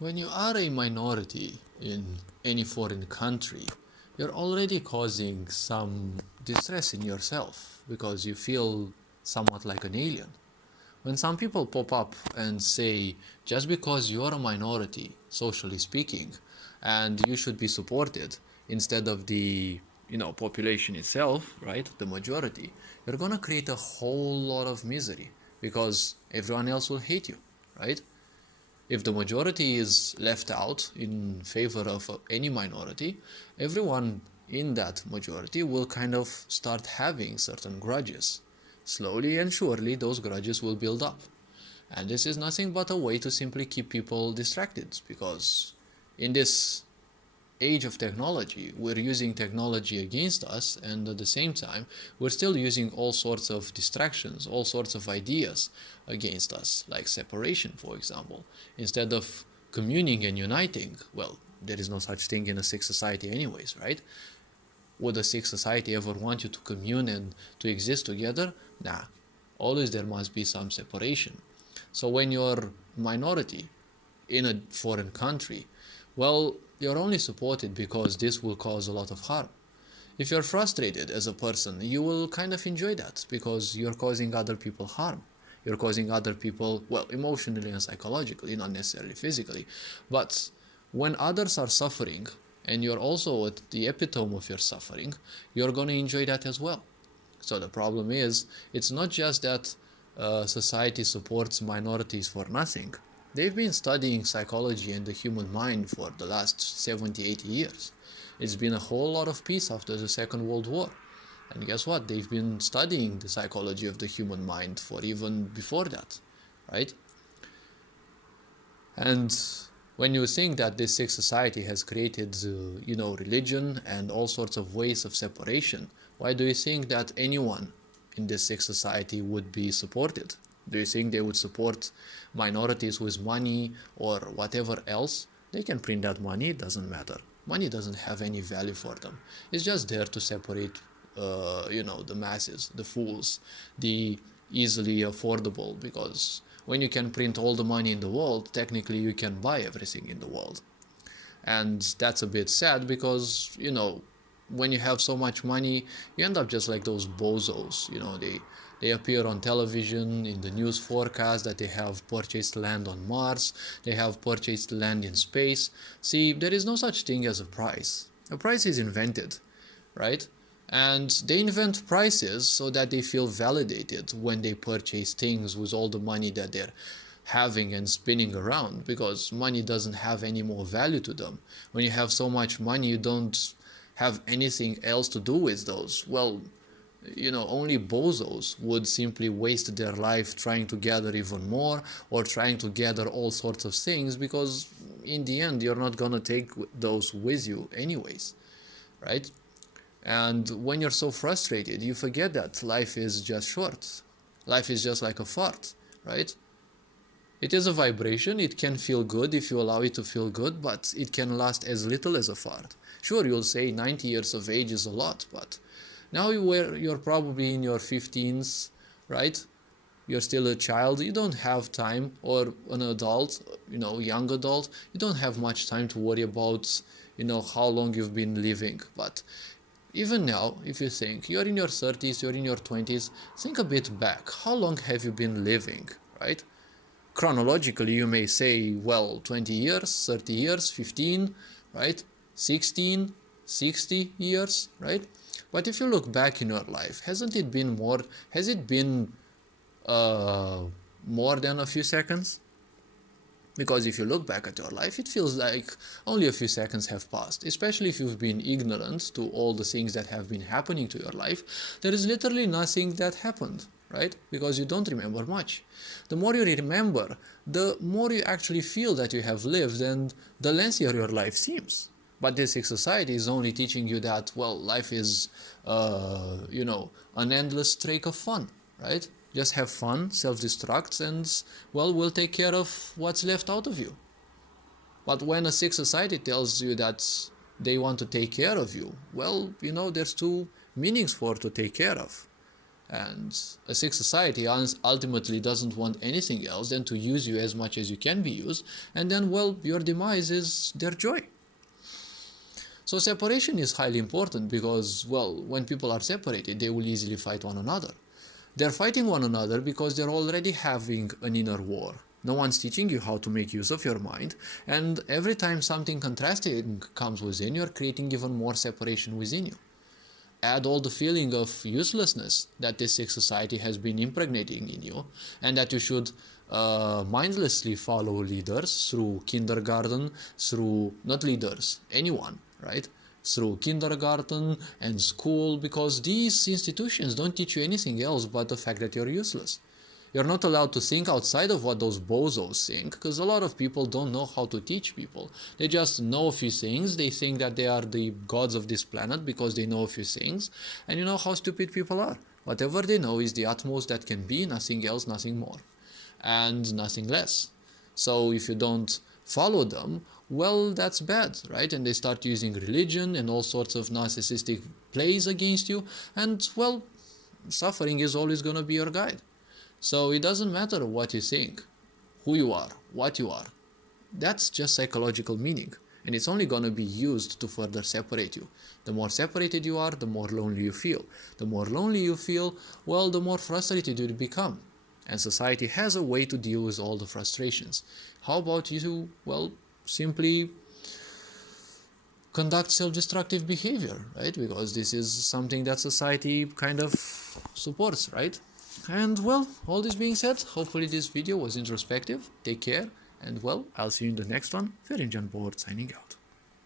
When you are a minority in any foreign country, you're already causing some distress in yourself because you feel somewhat like an alien. When some people pop up and say, just because you're a minority, socially speaking, and you should be supported instead of the population itself, right, the majority, you're gonna create a whole lot of misery because everyone else will hate you, right? If the majority is left out in favor of any minority, everyone in that majority will kind of start having certain grudges. Slowly and surely, those grudges will build up. And this is nothing but a way to simply keep people distracted because in this age of technology, we're using technology against us, and at the same time, we're still using all sorts of distractions, all sorts of ideas against us, like separation, for example. Instead of communing and uniting, well, there is no such thing in a sick society, anyways, right? Would a sick society ever want you to commune and to exist together? Nah. Always there must be some separation. So when you're minority in a foreign country, well, you're only supported because this will cause a lot of harm. If you're frustrated as a person, you will kind of enjoy that because you're causing other people harm. You're causing other people, well, emotionally and psychologically, not necessarily physically. But when others are suffering and you're also at the epitome of your suffering, you're going to enjoy that as well. So the problem is, it's not just that society supports minorities for nothing. They've been studying psychology and the human mind for the last 70, 80 years. It's been a whole lot of peace after the Second World War. And guess what? They've been studying the psychology of the human mind for even before that, right? And when you think that this sick society has created, religion and all sorts of ways of separation, why do you think that anyone in this sick society would be supported? Do you think they would support minorities with money or whatever else? They can print that money, it doesn't matter. Money doesn't have any value for them. It's just there to separate, the masses, the fools, the easily affordable, because when you can print all the money in the world, technically you can buy everything in the world. And that's a bit sad because, when you have so much money, you end up just like those bozos. They appear on television in the news forecast that they have purchased land on Mars, they have purchased land in space. See, there is no such thing as a price. A price is invented, right? And they invent prices so that they feel validated when they purchase things with all the money that they're having and spinning around, because money doesn't have any more value to them. When you have so much money, you don't have anything else to do with those. Well, only bozos would simply waste their life trying to gather even more or trying to gather all sorts of things, because in the end, you're not gonna take those with you anyways, right? And when you're so frustrated, you forget that life is just short. Life is just like a fart, right? It is a vibration, it can feel good if you allow it to feel good, but it can last as little as a fart. Sure, you'll say 90 years of age is a lot, but now you're probably in your 15s, right? You're still a child, you don't have time, or an adult, young adult, you don't have much time to worry about, how long you've been living. But even now, if you think you're in your 30s, you're in your 20s, think a bit back. How long have you been living, right? Chronologically, you may say, well, 20 years, 30 years, 15, right? 16, 60 years, right? But if you look back in your life, has it been more than a few seconds? Because if you look back at your life, it feels like only a few seconds have passed, especially if you've been ignorant to all the things that have been happening to your life. There is literally nothing that happened, right? Because you don't remember much. The more you remember, the more you actually feel that you have lived, and the lengthier your life seems. But this society is only teaching you that, well, life is, an endless streak of fun, right? Just have fun, self-destruct, and, well, we'll take care of what's left out of you. But when a sick society tells you that they want to take care of you, well, there's two meanings for to take care of. And a sick society ultimately doesn't want anything else than to use you as much as you can be used, and then, well, your demise is their joy. So separation is highly important because, well, when people are separated, they will easily fight one another. They're fighting one another because they're already having an inner war. No one's teaching you how to make use of your mind, and every time something contrasting comes within, you're creating even more separation within you. Add all the feeling of uselessness that this sick society has been impregnating in you, and that you should mindlessly follow leaders through kindergarten, through, not leaders, anyone, right? Through kindergarten and school, because these institutions don't teach you anything else but the fact that you're useless. You're not allowed to think outside of what those bozos think, because a lot of people don't know how to teach people. They just know a few things. They think that they are the gods of this planet because they know a few things. And you know how stupid people are. Whatever they know is the utmost that can be, nothing else, nothing more, and nothing less. So if you don't follow them, well, that's bad, right? And they start using religion and all sorts of narcissistic plays against you. And, well, suffering is always going to be your guide. So it doesn't matter what you think, who you are, what you are. That's just psychological meaning. And it's only going to be used to further separate you. The more separated you are, the more lonely you feel. The more lonely you feel, well, the more frustrated you become. And society has a way to deal with all the frustrations. How about you, well, simply conduct self-destructive behavior, right? Because this is something that society kind of supports, right? And, well, all this being said, hopefully this video was introspective. Take care, and, well, I'll see you in the next one. Ferenjan Board signing out.